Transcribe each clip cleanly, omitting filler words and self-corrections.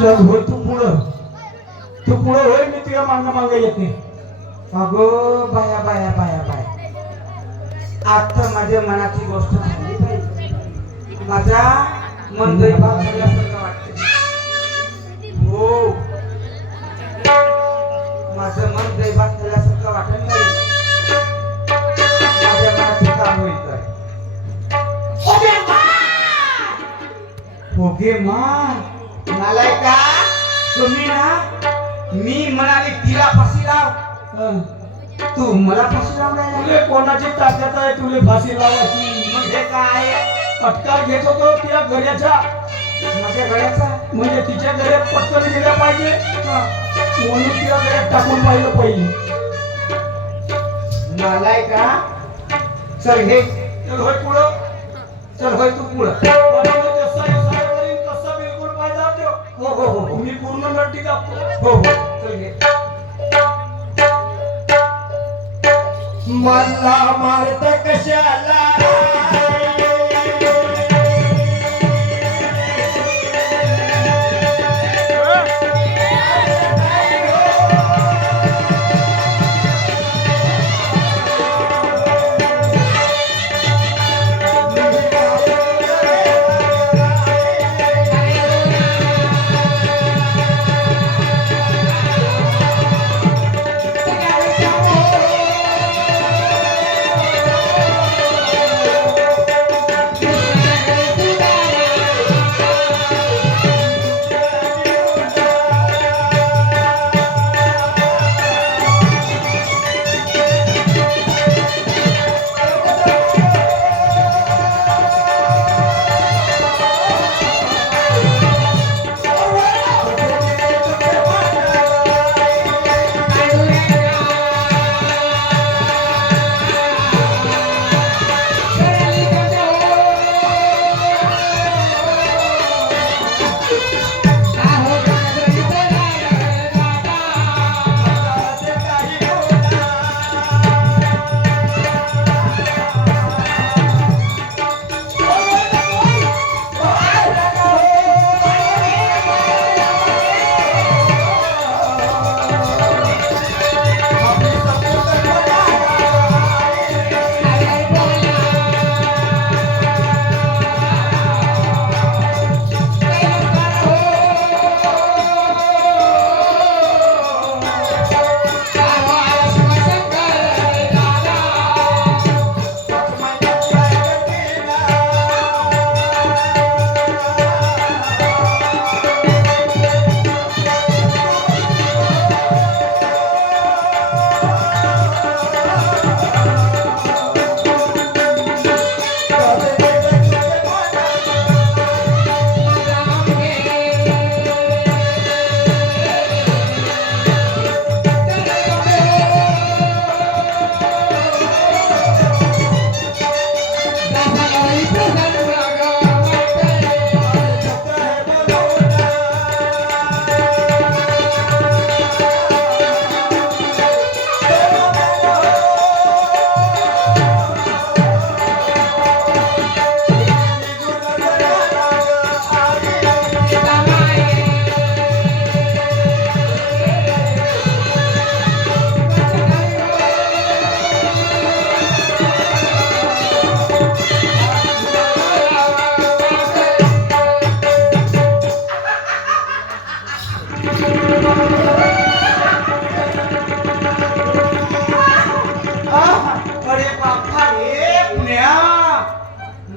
चल हो तू पुढं होय, मी तुझ्या मागं येते. अगो बाया बाया बाया बाया, आता माझ्या मनाची गोष्ट झाली पाहिजे. माझा मन दैवात झाल्यासारखं वाटते. हो, माझं मन दैवात झाल्यासारखं वाटत नाही. माझ्या मनाचे काम होईल तर ओके मा नालायका, तुम्ही ना मी म्हणाले तिला फाशी लाव, तू मला फाशी लावून राहिला. तुले कोणाची ताकद आहे तुले फाशी लावायची? मग हे काय पटका घेत होतो त्या घड्याच्या, माझ्या गळ्याचा म्हणजे तिच्या घरात पटकन गेल्या पाहिजे म्हणून तिला घरात टाकून पाहिलं पाहिजे. नालायका, चल हे चल होय पुढं, चल होय तू पुढं. कसा बिलकुल फायदा होतो. हो हो हो मी पूर्ण नटी कापतो. हो हो चल घे. मला मारत कशाला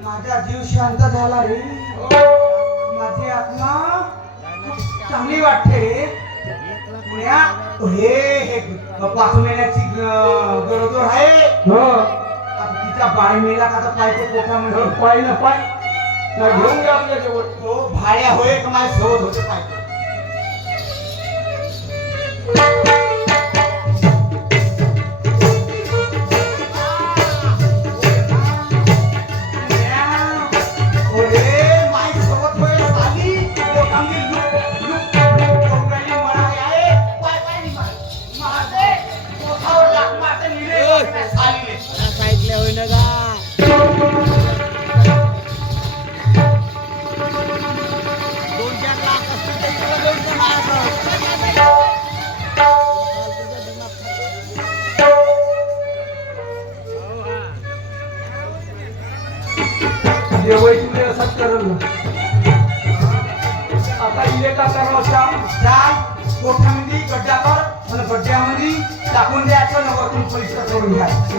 माझा जीव शांत झाला रे. माझी आत्मा चांगली वाटते रे. पुण्या हे हे 5 महिन्याची गरोदर आहे. आता तिचा बाळ मेला का तर पायचे पोटामध्ये पाय ना पाय घेऊन घ्या आपल्या जवळ. तो भाड्या होय का माझ्या सोबत होते पाहिजे. $2-4 लाख असतील तर जेवढी तुला असंच करल ना. आता इले का करावं श्याम? चाल कोठ्यामध्ये गड्डा कर आणि गड्ड्यामध्ये टाकून द्यायचं न वरतून परिसर करून घ्यायचं.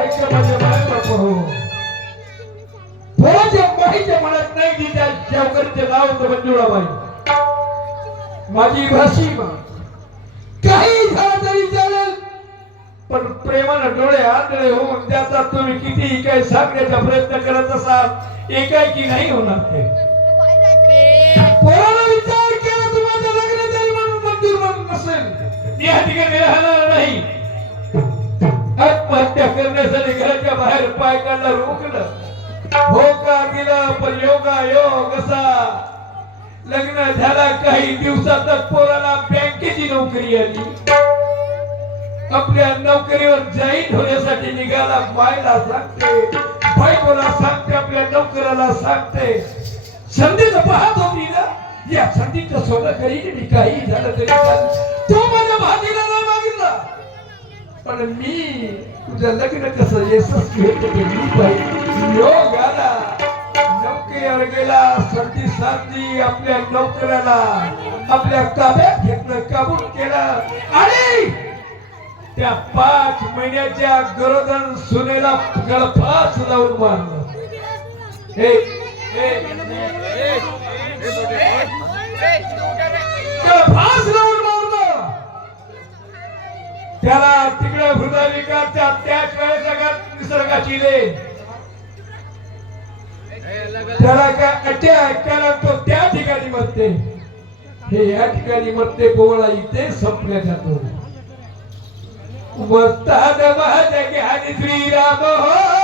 ऐका माझ्या मनात बापू हो. पोराच्या बाईच्या मनात नाही की त्या शेवकरीचे नाव होतं मंजुळाबाई. माझी भाषी काही झालं तरी चालेल, पण प्रेमानं डोळे आंधळे होऊन त्याचा तुम्ही कितीही काही सांगण्याचा प्रयत्न करत असाल एकाएकी नाही होणार. ते पोराला विचार केला तुम्हाला लग्न तरी म्हणून मंजूर म्हणून नसेल, या ठिकाणी राहणार नाही. आत्महत्या करण्यासाठी घराच्या बाहेर पाय काढला रोखलं, होकार दिलं, पण योगा योग असा लग्न झाला काही दिवसातच पोराला बँकेची नोकरी आली. आपल्या नोकरीवर जॉईन होण्यासाठी निघाला. बायला सांगते, बायकोला सांगते, आपल्या नोकराला सांगते, संधीच पाहत होती ना, या संधीचं सोनं करीन, काही झालं तरी चालेल. तो माझ्या भाजीला नाही मागितला, पण मी तुझं लग्न कसं यशस्वी होतं ते मी पाहिजे. योग आला, नोकरीवर गेला, संधी साधली, आपल्या नोकराला आपल्या ताब्यात घेतलं, काबूल केलं आणि त्या 5 महिन्याच्या गरोदर सुनेला गळफास लावून मारलं. गळफास लावून मारलं. त्याला तिकडे हृदयविकारच्या त्याच वेळेस जगात निसर्गाची लेण, त्याला काय अटॅक केला, तो त्या ठिकाणी मरते. हे या ठिकाणी मरते. पोवळा इथे संपल्या जातो. मस्ताद माझ्या ज्ञानी श्रीराम हो.